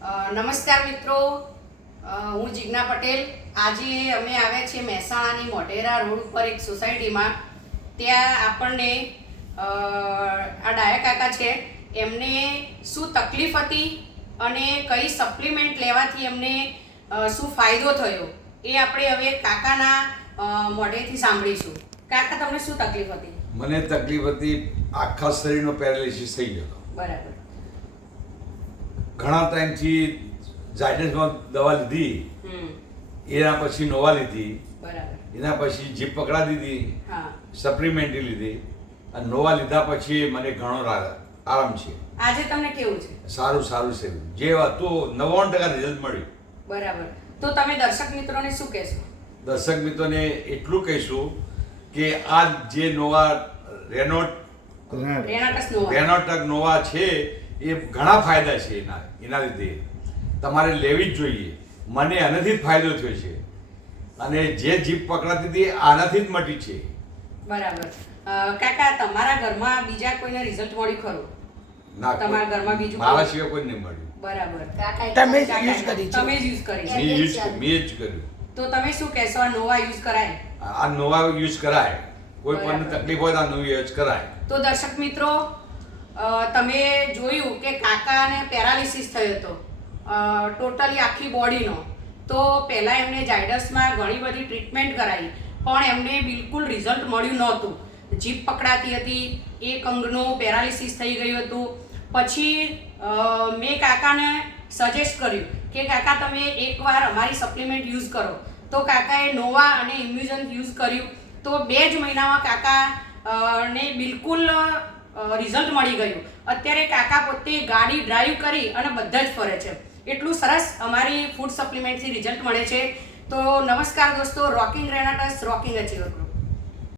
નમસ્કાર મિત્રો, હું જિજ્ઞા પટેલ. આજે અમે આવ્યા છીએ મહેસાણાની મોઢેરા રોડ ઉપર એક સોસાયટીમાં. ત્યાં આપણને આ ડાયા કાકા છે, એમને શું તકલીફ હતી અને કઈ સપ્લિમેન્ટ લેવાથી એમને શું ફાયદો થયો એ આપણે હવે કાકાના મોઢેથી સાંભળીશું. કાકા, તમને શું તકલીફ હતી? મને તકલીફ હતી, આખા શરીરનો પેરાલિસિસ થઈ ગયો. બરાબર. ઘણા ટાઈમથી ઝાયડસમાં દવા લીધી, એના પછી નોવા લીધી, બરાબર, એના પછી જીભ પકડા દીધી, હા, સપ્લિમેન્ટરી લીધી, અને નોવા લીધા પછી મને ઘણો આરામ છે. આજે તમને કેવું છે? સારું છે. જે હતું 99% રિઝલ્ટ મળ્યું. બરાબર. તો તમે દર્શક મિત્રોને શું કહેશો? દર્શક મિત્રોને એટલું કહીશું કે આ જે નોવા રેનોટક નોવા છે એ ઘણા ફાયદા છે. એના લીધે તમારે લેવી જ જોઈએ. મને આનાથી જ ફાયદો થયો છે, અને જે જીભ પકડાતી હતી આનાથી જ મટી છે. બરાબર. કાકા, તમારા ઘરમાં બીજા કોઈને રિઝલ્ટ મળ્યું ખરું? ના, તમારા ઘરમાં બીજું મારા સિવાય કોઈ નહીં મળ્યું. બરાબર. તમે જ યુઝ કરી છે. તમે જ યુઝ કરી છે. મેં જ કર્યું. તો તમે શું કહેશો, આ નોવા યુઝ કરાય? આ નોવા યુઝ કરાય. કોઈ પણ તકલીફ હોય તો આ નોવા યુઝ કરાય. તો દર્શક મિત્રો, તમે જોયું કે કાકાને પેરાલિસિસ થયો હતો ટોટલી આખી બોડીનો. તો પહેલાં એમને ઝાયડસમાં ઘણી બધી ટ્રીટમેન્ટ કરાવી, પણ એમને બિલકુલ રિઝલ્ટ મળ્યું નહોતું. જીભ પકડાતી હતી, એક અંગનું પેરાલિસિસ થઈ ગયું હતું. પછી મેં કાકાને સજેસ્ટ કર્યું કે કાકા, તમે એકવાર અમારી સપ્લિમેન્ટ યુઝ કરો. તો કાકાએ નોવા અને ઇમ્યુઝન યુઝ કર્યું. તો 2 જ મહિનામાં કાકા ને બિલકુલ રિઝલ્ટ મળી ગયું. અત્યારે કાકા પોતે ગાડી ડ્રાઈવ કરી અને બધા જ ફરે છે. એટલું સરસ અમારી ફૂડ સપ્લિમેન્ટથી રિઝલ્ટ મળે છે. તો નમસ્કાર દોસ્તો, રોકિંગ રેનાટસ, રોકિંગ અચીવર ગ્રુપ.